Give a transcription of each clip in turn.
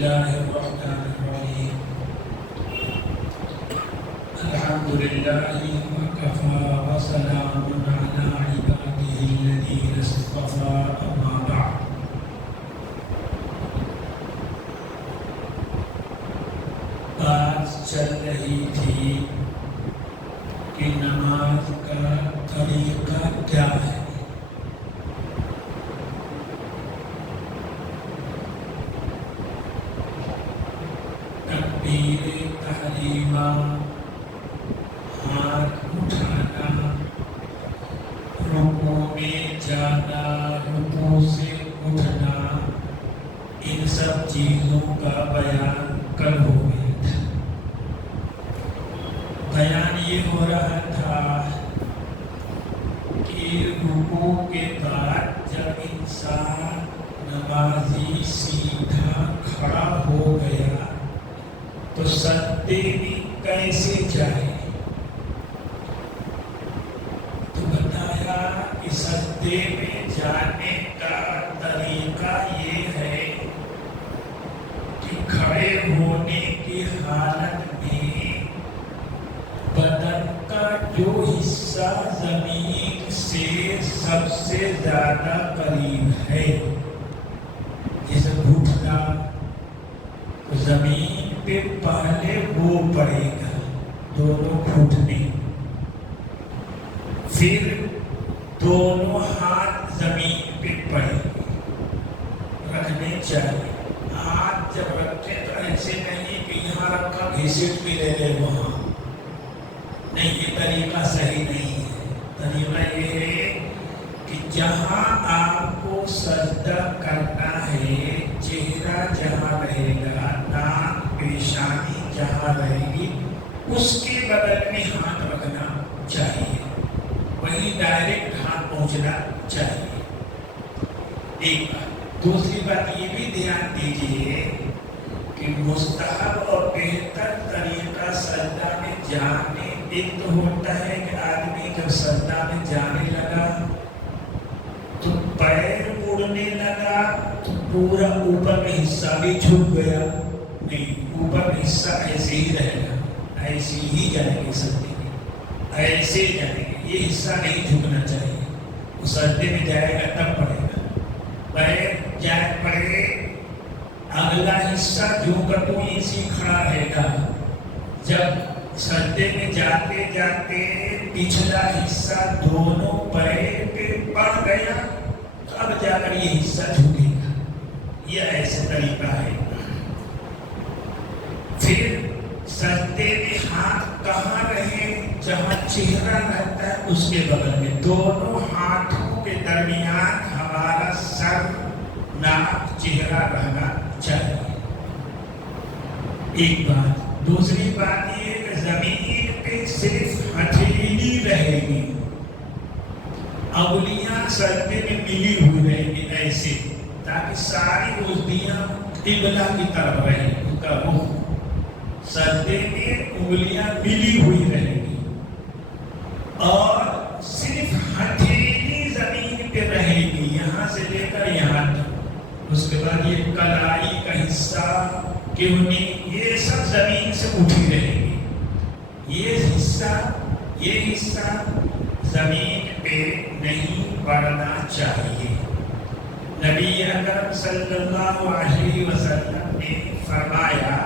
الله الرحمن الرحيم الحمد لله وكفى وسلام على عباده الذين اصطفى أما بعد بات چل رہی تھی کہ نماز کا طریقہ کیا ہے. تکبیر تحریمہ، ہاتھ اٹھانا، رکوع میں جانا، رکوع سے اٹھنا، ان سب چیزوں کا بیان کل ہو گیا تھا. بیان یہ ہو رہا تھا کہ رکوع کے بعد جب انسان نمازی سیدھا کھڑا ہو گیا تو سجدے میں کیسے جائے. تو بتایا کہ سجدے میں جانے کا طریقہ یہ ہے کہ کھڑے ہونے کی حالت میں بدن کا جو حصہ زمین سے سب سے زیادہ قریب ہے، جیسے گھٹنا، زمین پہ پہلے وہ پڑے گا، دونوں گھٹنے، پھر دونوں ہاتھ زمین پہ پڑے رکھنے چاہیے. ہاتھ جب رکھیں تو ایسے نہیں کہ یہاں رکھا گھسیٹ کے لے لے وہاں، نہیں، یہ طریقہ صحیح نہیں ہے. طریقہ یہ ہے کہ جہاں آپ کو سجدہ کرنا ہے، چہرہ جہاں رہے گا، ناک پیشانی جہاں رہے گی، اس کے بغل میں ہاتھ رکھنا چاہیے، وہیں ڈائریکٹ ہاتھ پہنچنا چاہیے. ایک بات. دوسری بات یہ بھی دھیان دیجیے کہ مستحب اور بہتر طریقہ سجدہ میں جانے ایک تو ہوتا ہے کہ آدمی جب سجدہ میں جانے لگا تو پیر اڑنے لگا تو پورا اوپر کا حصہ بھی جھک گیا. نہیں، اوپر کا حصہ ایسے ہی رہے گا، ایسے ہی جائے گی سجدے میں، ایسے جائے گی. یہ حصہ نہیں جھکنا چاہیے. وہ سجدے میں جائے گا تب پڑے گا. پیر جائے پڑے، اگلا حصہ جھک کر تو ایسے کھڑا رہے گا. جب سجدے میں جاتے جاتے پچھلا حصہ دونوں پیر پہ پڑ گیا تو اب جا کر یہ حصہ جھکے گا. یہ ایسا طریقہ ہے. پھر سجدے میں ہاتھ کہاں رہے؟ جہاں چہرہ رہتا ہے اس کے بغل میں. دونوں ہاتھوں کے درمیان ہمارا سر، ناک، چہرہ رہنا چاہیے. ایک بات. دوسری بات یہ کہ زمین پہ صرف ہتھیلی رہے گی، انگلیاں سجدے میں ملی ہوئی رہیں گی ایسے، تاکہ ساری عضویاں قبلہ کی طرف رہیں. ان کا رخ سجدے میں انگلیاں ملی ہوئی رہیں گی اور صرف ہتھیلی زمین پہ رہے گی، یہاں سے لے کر یہاں تک. اس کے بعد یہ کلائی کا حصہ، کیونی، یہ سب زمین سے اٹھی رہے گی. یہ حصہ زمین پہ نہیں پڑنا چاہیے. نبی اکرم صلی اللہ علیہ وسلم نے فرمایا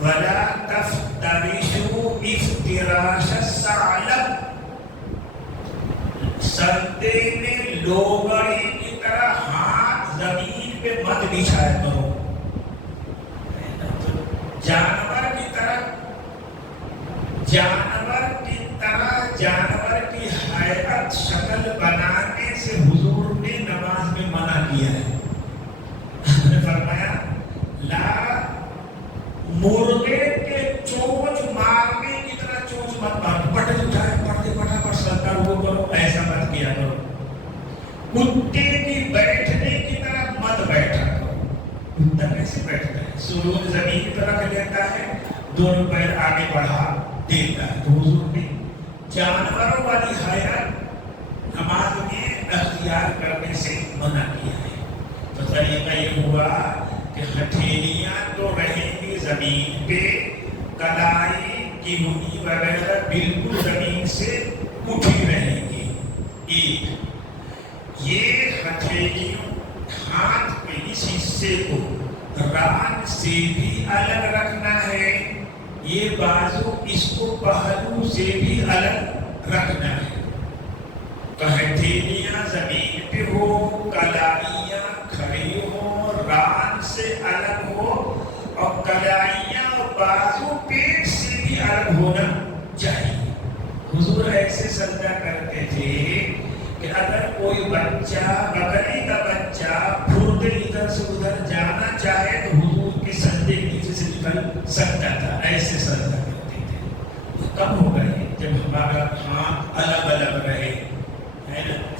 وَلَا تَفْتَرِشُوا اِفْتِرَاشَ الثَّعْلَبِ، سجدے میں لوگڑی کی طرح ہاتھ زمین پہ مت بچھایا کرو. جانور کی کی حیرت شکل بنانے سے حضور نے نماز میں منع کیا ہے. نے فرمایا لا، مرغے کے چونچ مارنے کی طرح چونچ مت مارو، پٹے اٹھائے پڑھتے پٹافٹ سرکار وہ کرو، ایسا مت کیا کرو. کتے کی بیٹھنے کی طرح مت بیٹھا کرو. کتا کیسے بیٹھتا ہے؟ سرور زمین پر رکھ لیتا ہے، دونوں پیر آگے بڑھا دیتا ہے. تو حضور نے جانوروں والی حیرت نماز میں اختیار کرنے سے منع کیا ہے. تو طریقہ یہ ہوا کہ ہتھیلیاں تو رہیں گی زمین پہ، کلائی کی منی وغیرہ بالکل زمین سے اٹھی رہیں گی. ایک یہ ہتھیلیوں ہاتھ کے اس حصے کو ران سے بھی الگ رکھنا ہے، یہ بازو اس کو پہلو سے بھی الگ رکھنا ہے. تو ہتھیلیاں زمین پہ ہو، کلائیاں کھڑی ہو، ران سے الگ ہو، اور کلائیاں اور بازو پیٹ سے بھی الگ ہونا چاہیے. حضور ایسے سجدہ کرتے تھے کہ اگر کوئی بچہ، بکری کا بچہ پھرتے ادھر سے ادھر جانا چاہے تو حضور کے سجدے نیچے سے نکل سکتا تھا. ایسے سجدہ کرتے تھے. کب ہو گئے جب ہمارا ہاتھ الگ الگ رہے،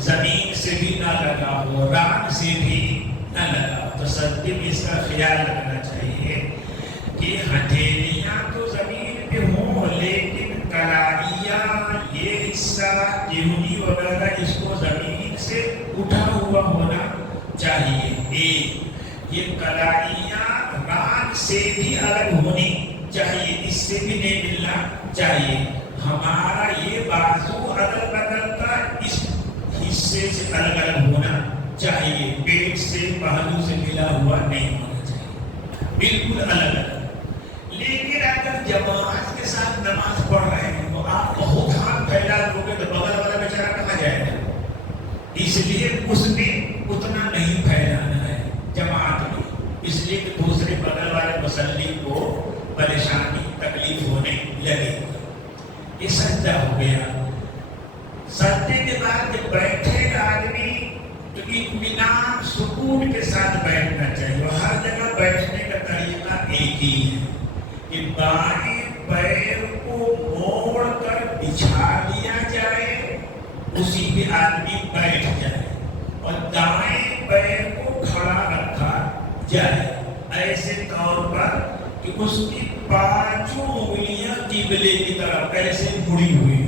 زمین سے بھی نہ لگا ہو، ران سے بھی نہ لگا ہو. تو سجدے میں اس کا خیال رکھنا چاہیے کہ ہتھیلیاں تو زمین پہ ہوں، لیکن کلائیاں یہ حصہ کیونی وغیرہ اس کو زمین سے اٹھا ہوا ہونا چاہیے. ایک یہ کلائیاں ران سے بھی الگ ہونی چاہیے، اس سے بھی نہیں ملنا چاہیے. ہمارا یہ بازو اگل بغل کا اس حصے سے الگ الگ ہونا چاہیے، پیٹ سے پہلو سے ملا ہوا نہیں ہونا چاہیے، بالکل الگ الگ. لیکن اگر جماعت کے ساتھ نماز پڑھ رہے ہیں تو آپ بہت ہاتھ پھیلا دو گے تو بغل والا بیچارہ کہاں جائے گا؟ اس لیے اس میں اتنا نہیں پھیلانا ہے جماعت میں، اس لیے کہ دوسرے بغل والے مصلی کو پریشانی تکلیف ہونے لگے. یہ سجدہ ہو گیا. سجدے کے بعد جب بیٹھے گا آدمی تو اطمینان سکون کے ساتھ بیٹھنا چاہیے. ہر جگہ بیٹھنے کا طریقہ ایک ہی ہے کہ بائیں پیر کو موڑ کر بچھا دیا جائے، اسی پہ آدمی بیٹھ جائے، اور دائیں پیر کو کھڑا رکھا جائے ایسے طور پر کہ اس کی پانچوں انگلیاں قبلے کی طرف ایسے مڑی ہوئی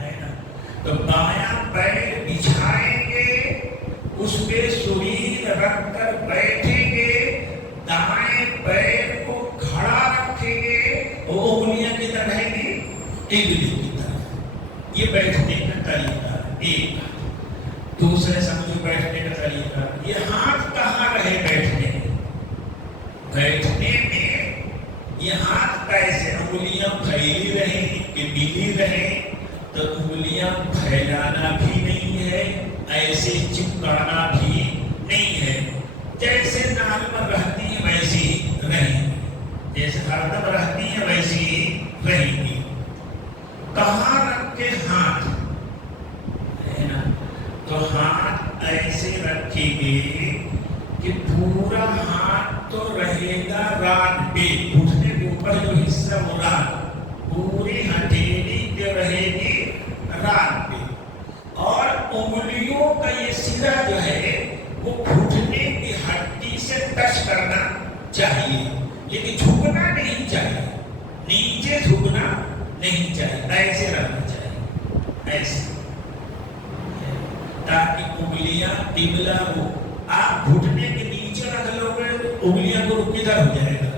ہے نا. تو بایاں پیر بچھائیں گے، اس پہ سریر رکھ کر بیٹھیں گے، دائیں پیر کو کھڑا رکھیں گے، وہ انگلیاں کدھر رہیں گی؟ قبلے کی طرف. یہ بیٹھنے کا طریقہ ایک. دوسرے سمجھو بیٹھنے کا طریقہ، یہ ہاتھ کہاں رہے بیٹھنے میں؟ بیٹھنے میں یہ ہاتھ کیسے؟ انگلیاں پھیلی رہیں کہ ملی رہیں. تو انگلیاں پھیلانا بھی نہیں ہے، ایسے چپکانا بھی نہیں ہے. جیسے نارمل رہتی ہیں ویسی ہی رہیں گی، جیسے ہردم رہتی ہیں ویسی ہی رہیں گی. کہاں رکھے ہاتھ ہے نا؟ تو ہاتھ ایسے رکھیں گے کہ پورا ہاتھ تو رہے گا ران پہ، گھٹنے کے اوپر جو حصہ وہ ران، پوری ہتھیلی جو رہے گی ران پہ، اور انگلیوں کا یہ سرا جو ہے وہ گھٹنے کی ہڈی سے ٹچ کرنا چاہیے، لیکن جھکنا نہیں چاہیے، نیچے جھکنا نہیں چاہیے، ایسے رکھنا چاہیے ایسے، تاکہ انگلیاں قبلہ ہو. آپ گھٹنے کے نیچے رکھ لو گے تو انگلیاں کو کدھر ہو جائے گا؟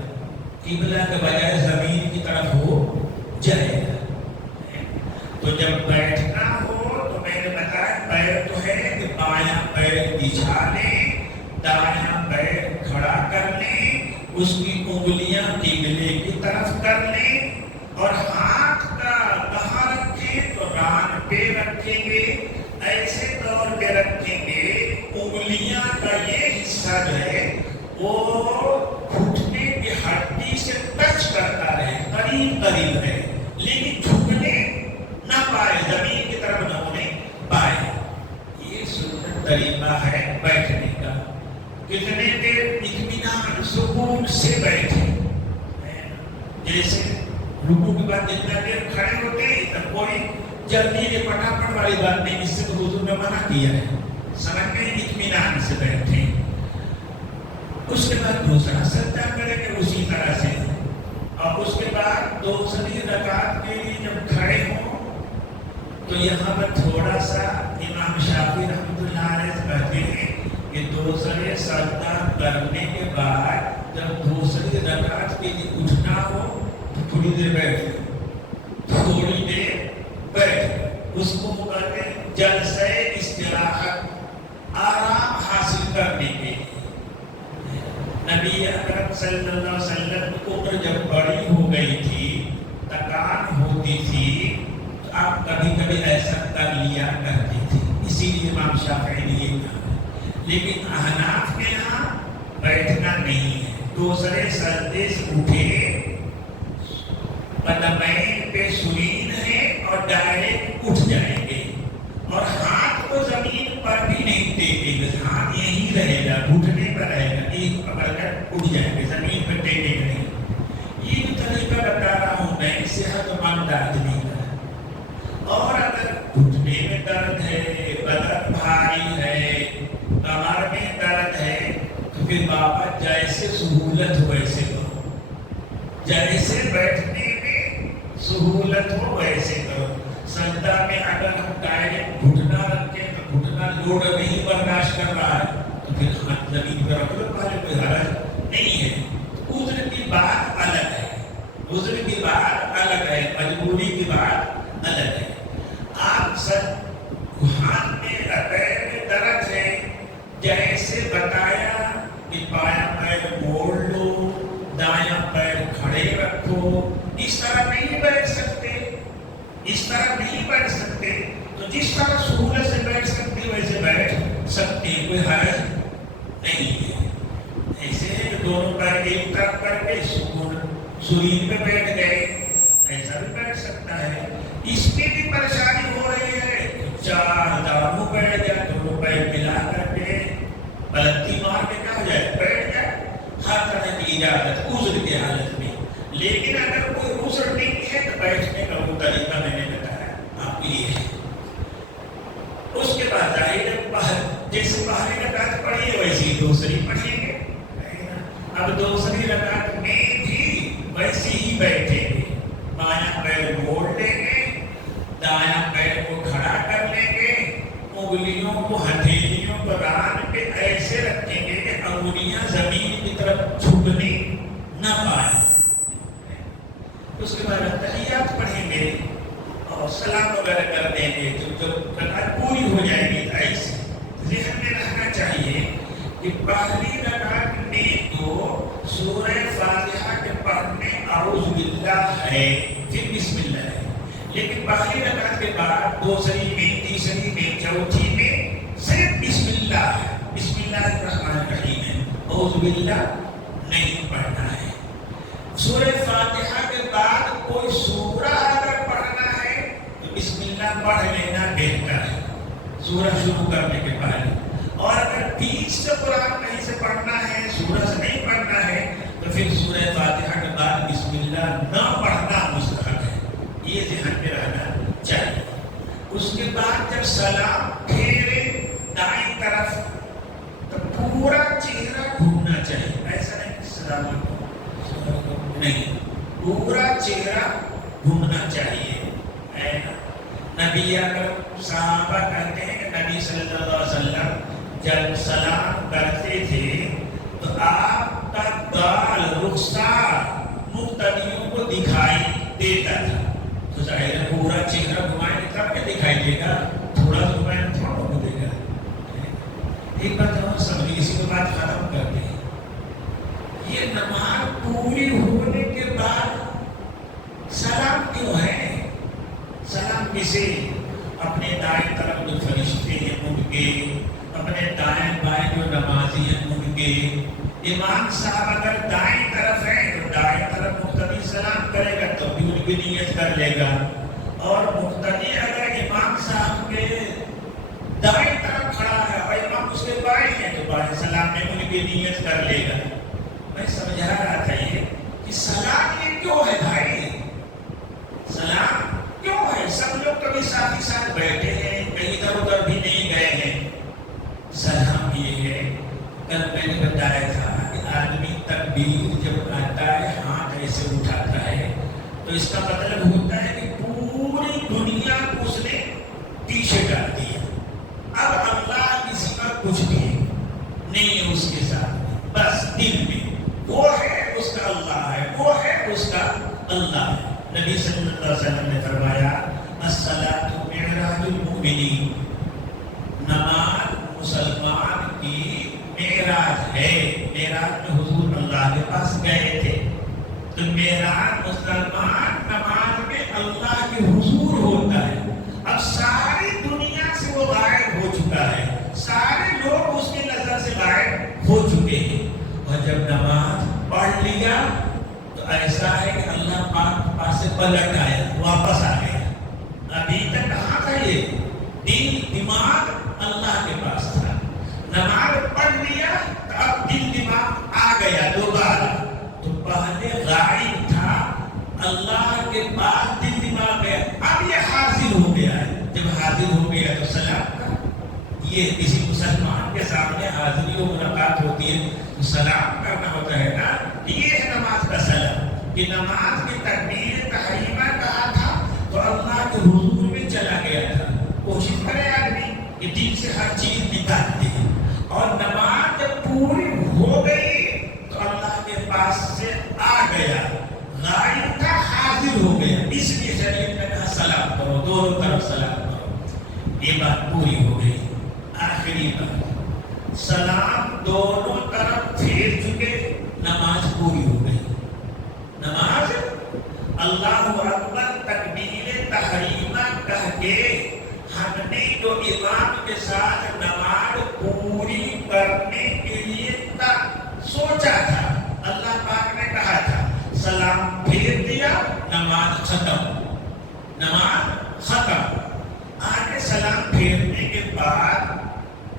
قبلہ کے بجائے زمین کی طرف ہو جائے گا. تو جب بیٹھنا ہو تو میں نے بتایا پیر تو ہے کہ بایاں پیر بچھا لیں، دایاں پیر کھڑا کر لیں، اس کی انگلیاں قبلے کی طرف کر لیں، اور ہاتھ کا کہاں رکھیں؟ تو ران پہ رکھیں گے، ایسے طور پہ رکھیں گے انگلیاں کا یہ حصہ جو ہے وہ گھٹنے کی ہڈی سے ٹچ کرتا رہے، قریب قریب رہے، لیکن جھکنے نہ پائے، زمین کی طرف نہ ہونے پائے. یہ سنت طریقہ ہے بیٹھنے کا. کتنے دیر اطمینان سکون سے بیٹھے، جیسے رکوع کے بعد جتنا دیر کھڑے ہوتے ہیں تب کوئی جلدی کے پٹاپٹ والی بات نہیں، اس سے تو حضور نے منع کیا ہے. سمجھ میں اطمینان سے بیٹھے، اس کے بعد دوسرا سجدہ کریں گے اسی طرح سے، اور اس کے بعد دوسری رکعت کے لیے جب کھڑے ہوں تو یہاں پر تھوڑا سا امام شافعی رحمۃ اللہ علیہ کہتے ہیں کہ دوسرے سجدہ کرنے کے بعد جب دوسری رکعت کے لیے اٹھنا ہو تو تھوڑی دیر بیٹھ، اس کو مکمل جلسہ استراحت، آرام حاصل کرنے کے لیے۔ نبی اکرم صلی اللہ علیہ وسلم کی عمر جب بڑی ہو گئی تھی، تکان ہوتی تھی، تو آپ کبھی کبھی ایسا کر لیا کرتے تھے، اسی لیے امام شافعی نے یہ کہا۔ لیکن احناف کے یہاں بیٹھنا نہیں ہے، دوسرے سجدے سے اٹھے، قدمین پہ سرین ہے اور ڈائریکٹ اٹھ جائیں گے، اور ہاتھ کو زمین پر بھی نہیں ٹیکیں گے، ہاتھ یہیں رہے گا، گھٹنے پر رہے گا، ایک پکڑ کر اٹھ جائیں گے، زمین پر ٹیکیں گے نہیں۔ یہ جو طریقہ بتا رہا ہوں میں، صحت مند آدمی کا۔ اور اگر گھٹنے میں درد ہے، بدن بھاری ہے، کمر میں درد ہے، تو پھر بابا جیسے سہولت ہو ویسے کرو، جیسے بیٹھنے میں سہولت ہو ویسے کرو۔ سجدہ میں اگر ہم ڈائریکٹ گھٹنا رکھیں تو گھٹنا لوڈ نہیں برداشت کر رہا ہے، تو پھر ہاتھ زمین پر رکھ لو، پہلے کوئی حرج نہیں ہے۔ عذر کی بات الگ ہے، عذر کی بات الگ ہے، مجبوری کی بات الگ ہے۔ آپ ہاتھ میں پیر میں درد ہے، جیسے بتایا کہ بایاں پیر موڑ لو، دایاں پیر کھڑے رکھو، اس طرح نہیں بیٹھ سکتے، اس طرح نہیں بیٹھ سکتے، تو جس طرح سہولت سے بیٹھ سکتے ویسے بیٹھ سکتے، کوئی حرج نہیں ہے۔ ایسے ہے کہ دونوں پیر ایک طرف کر کے سرین پہ بیٹھ گئے، ایسا بھی بیٹھ سکتا ہے۔ اس میں بھی پریشانی ہو رہی ہے، چار داموں بیٹھ جائے، دونوں پیر ملا کر کے پلتی مار کے کیا ہو جائے، بیٹھ جائے، ہر طرح کی اجازت عذر کی حالت میں۔ لیکن اگر کوئی عذر نہیں ہے تو بیٹھنے کا وہ طریقہ میں نے بتایا آپ یہ ہے۔ اس کے بعد ظاہر جیسے پہلی رکعت پڑھی ہے ویسے دوسری پڑھیں گے، اب دوسری رکعت میں بھی ویسے ہی بیٹھیں گے، بایاں پیر موڑ لیں گے، دایاں پیر کو کھڑا کر لیں گے، انگلیوں کو ہتھیلیوں کو ران پہ ایسے رکھیں گے کہ انگلیاں زمین کی طرف جھکنے نہ پائیں۔ اس کے بعد تحیات پڑھیں گے اور سلام وغیرہ کر دیں گے، جب رکعت پوری ہو جائے گی۔ ایسے ذہن میں رہنا چاہیے کہ پہلی رکعت میں تو سورہ فاتحہ کے پڑھنے اعوذ باللہ ہے، پھر بسم اللہ ہے، لیکن پہلی رکعت کے بعد دوسری میں، تیسری میں، چوتھی میں صرف بسم اللہ ہے، بسم اللہ الرحمن الرحیم ہے، اعوذ باللہ نہیں پڑھنا ہے۔ سورہ فاتحہ کے بعد کوئی سورہ اگر پڑھنا ہے تو بسم اللہ پڑھ لینا بہتر ہے سورہ شروع کرنے کے بعد، اور اگر بیچ سے قرآن کہیں سے پڑھنا ہے، سورہ سے نہیں پڑھنا ہے، تو پھر سورہ فاتحہ کے بعد بسم اللہ نہ پڑھنا مستحب ہے، یہ ذہن میں رہنا چاہیے۔ اس کے بعد جب سلام پھیرے دائیں طرف تو پورا چہرہ گھومنا چاہیے، ایسا نہیں کہ سلام علیکم نہیں، پورا چہرہ گھومنا چاہیے۔ نبی اکرم صحابہ کہتے ہیں کہ نبی صلی اللہ علیہ وسلم جب سلام کرتے تھے تو آپ کا گال، رخسار مقتدیوں کو دکھائی دیتا تھا، تو ظاہر ہے پورا چہرہ گھمائیں گے تب کہ دکھائی دے گا، تھوڑا گھمائیں تھوڑا کو دے گا۔ ایک بات اور سمجھیں، اسی کے بعد ختم کرتے ہیں۔ یہ نماز پوری ہونے کے بعد سلام کیوں ہے؟ سلام کسے؟ اپنے دائیں طرف جو فرشتے ہیں ان کے، اپنے دائیں بائیں جو نمازی ہیں ان کے۔ امام صاحب اگر دائیں طرف ہے تو دائیں طرف مقتدی سلام کرے گا تو بھی ان کی نیت کر لے گا، اور مقتدی اگر امام صاحب کے دائیں طرف کھڑا ہے اور امام اس کے بائیں ہیں تو بائیں سلام میں ان کی نیت کر لے گا۔ میں سمجھا رہا تھا یہ کہ سلام یہ کیوں ہے بھائی؟ سلام کیوں ہے؟ سب لوگ کبھی ساتھ ہی ساتھ بیٹھے ہیں، کہیں ادھر ادھر بھی نہیں گئے ہیں۔ سلام یہ ہے، کل میں نے بتایا تھا کہ آدمی تکبیر جب آتا ہے ہاتھ ایسے اٹھاتا ہے تو اس کا مطلب ہوتا ہے کہ پوری دنیا کو اس نے پیچھے ڈال دیا، اب اللہ کسی کا کچھ بھی نہیں ہے اس کے ساتھ، بس دل میں وہ اللہ ہے۔ نبی صلی اللہ علیہ وسلم نے فرمایا الصلاۃ معراج المؤمنین، نماز مسلمان کی معراج ہے۔ معراج میں حضور اللہ کے پاس گئے تھے، تو معراج مسلمان نماز میں اللہ کے حضور ہوتا ہے۔ اب ساری دنیا سے وہ غائب ہو چکا ہے، سارے لوگ اس کی نظر سے غائب ہو چکے ہیں، اور جب نماز پڑھ لیا تو ایسا ہے کہ اللہ پاک کے پاس سے پلٹ آیا، واپس آ گیا۔ ابھی تک کہاں تھا یہ؟ دل دماغ اللہ کے پاس تھا، نماز پڑھ لیا تو اب دل دماغ آ گیا دوبارہ۔ تو پہلے غائب تھا، اللہ کے پاس دل دماغ گیا، اب یہ حاضر ہو گیا ہے۔ جب حاضر ہو گیا تو سلام کا، یہ کسی مسلمان کے سامنے حاضری و ملاقات ہوتی ہے تو سلام کرنا ہوتا ہے نا، یہ ہے نماز کا سلام۔ کہ نماز کی تکبیر تحریمہ کہا تھا تو اللہ کے حضور میں چلا گیا تھا۔ کوشش کرے آدمی کہ دل سے ہر چیز نکال دے، اور نماز جب پوری ہو گئی تو اللہ کے پاس سے آ گیا، غائب تھا حاضر ہو گیا۔ اس لیے شریعت نے کہا سلام کرو، دونوں طرف سلام کرو۔ یہ بات پوری ہو گئی۔ آخری بات، سلام دونوں طرف پھیر چکے، نماز پوری ہو گئی۔ نماز اللہ اکبر تکبیر تحریمہ کہہ کے ہم نے جو امام کے ساتھ نماز پوری کرنے کے لیے سوچا تھا، اللہ پاک نے کہا تھا سلام پھیر دیا، نماز ختم، نماز ختم۔ آگے سلام پھیرنے کے بعد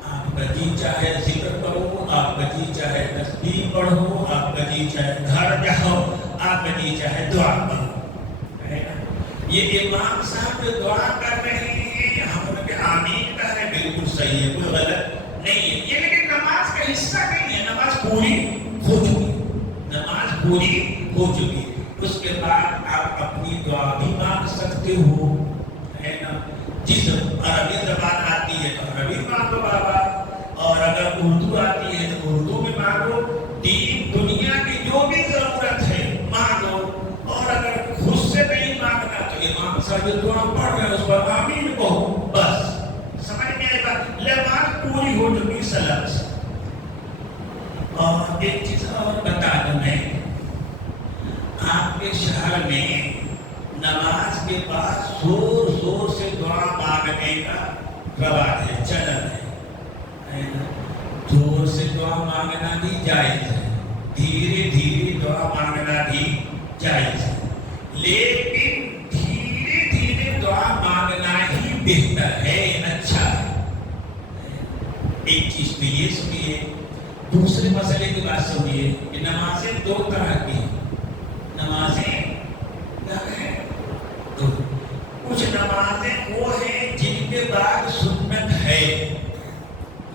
آپ کا جی چاہے ذکر کرو، آپ کا جی چاہے تسبیح پڑھو، آپ کا جی چاہے گھر جاؤ، آپ کا جی چاہے دعا کرو، ہے نا؟ یہ امام صاحب جو دعا کر رہے ہیں، ہم ان کے آمین کہہ رہے ہیں، بالکل صحیح ہے، کوئی غلط نہیں ہے یہ، لیکن نماز کا حصہ نہیں ہے۔ نماز پوری ہو چکی، نماز پوری ہو چکی۔ اس کے بعد آپ اپنی دعا بھی مانگ سکتے ہو، ہے نا؟ جس عربی زبان آتی ہے تو عربی مانگو بابا، اور اگر اردو آتی ہے تو اردو میں مانگو، دین دنیا کی جو بھی ضرورت ہے مانگو، اور اگر خود سے نہیں مانگنا تو امام صاحب جو دعا پڑھ رہے ہیں اس پر آمین کہو، بس سمجھ میں آئے گا، نماز پوری ہو چکی سلام سے۔ اور ایک چیز اور بتا دوں میں، آپ کے شہر میں نماز کے بعد زور زور سے دعا مانگنے کا رواج ہے، چلن ہے نا؟ زور سے دعا مانگنا بھی جائز ہے، دھیرے دھیرے دعا مانگنا بھی جائز ہے، لیکن دھیرے دھیرے دعا مانگنا ہی بہتر ہے، اچھا ہے۔ ایک چیز تو یہ سنیے، دوسرے مسئلے کی بات سنیے کہ نمازیں دو طرح کی ہیں۔ نمازیں کیا ہیں؟ کچھ نمازیں وہ ہیں جن کے بعد سنت ہے،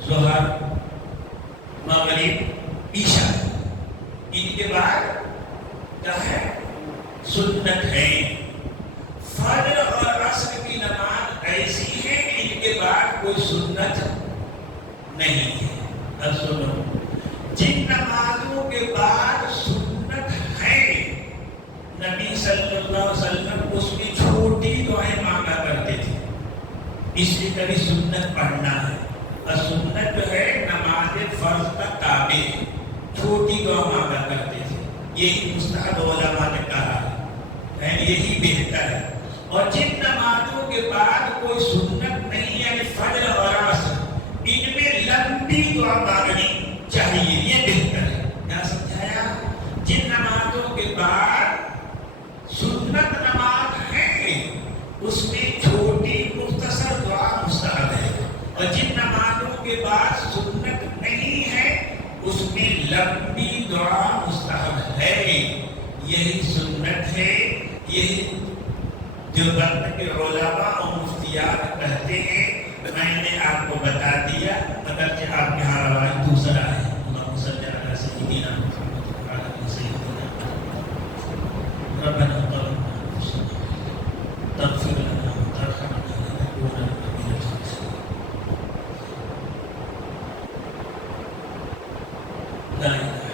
ظہر، مغرب، عشاء، ان کے بعد کیا ہے؟ سنت ہے۔ فجر اور عصر کی نماز ایسی ہے کہ ان کے بعد کوئی سنت نہیں ہے۔ اب سنو، جن نمازوں کے بعد سنت ہے، نبی صلی اللہ علیہ وسلم اس میں چھوٹی دعائیں مانگا کرتے تھے، اس لیے کبھی سنت پڑھنا ہے، اور سنت جو ہے نماز فرض کا تابع، چھوٹی دعا مانگا کرتے تھے، یہی مستحب علماء نے کہا ہے، یہی بہتر ہے۔ اور جن نمازوں کے بعد کوئی سنت نہیں، یعنی فجر اور عصر، ان میں لمبی دعا مانگنی چاہیے، یہ بہتر ہے۔ کیا سمجھایا؟ جن نمازوں کے بعد سنت نماز ہے اس میں چھوٹی مختصر دعا مستحب ہے، اور جن نمازوں کے بعد سنت نہیں ہے اس میں لمبی دعا مستحب ہے، یہی سنت ہے۔ یہی دیوبند کے علماء اور مفتیات کہتے ہیں۔ میں نے آپ کو بتا دیا، اگرچہ آپ کے یہاں رواج دوسرا ہے، اللہم صلی علی سیدنا محمد وعلی آل سیدنا محمد، ربنا تغفر لنا وترحمنا لنكونن من الخاسرين۔ لا إله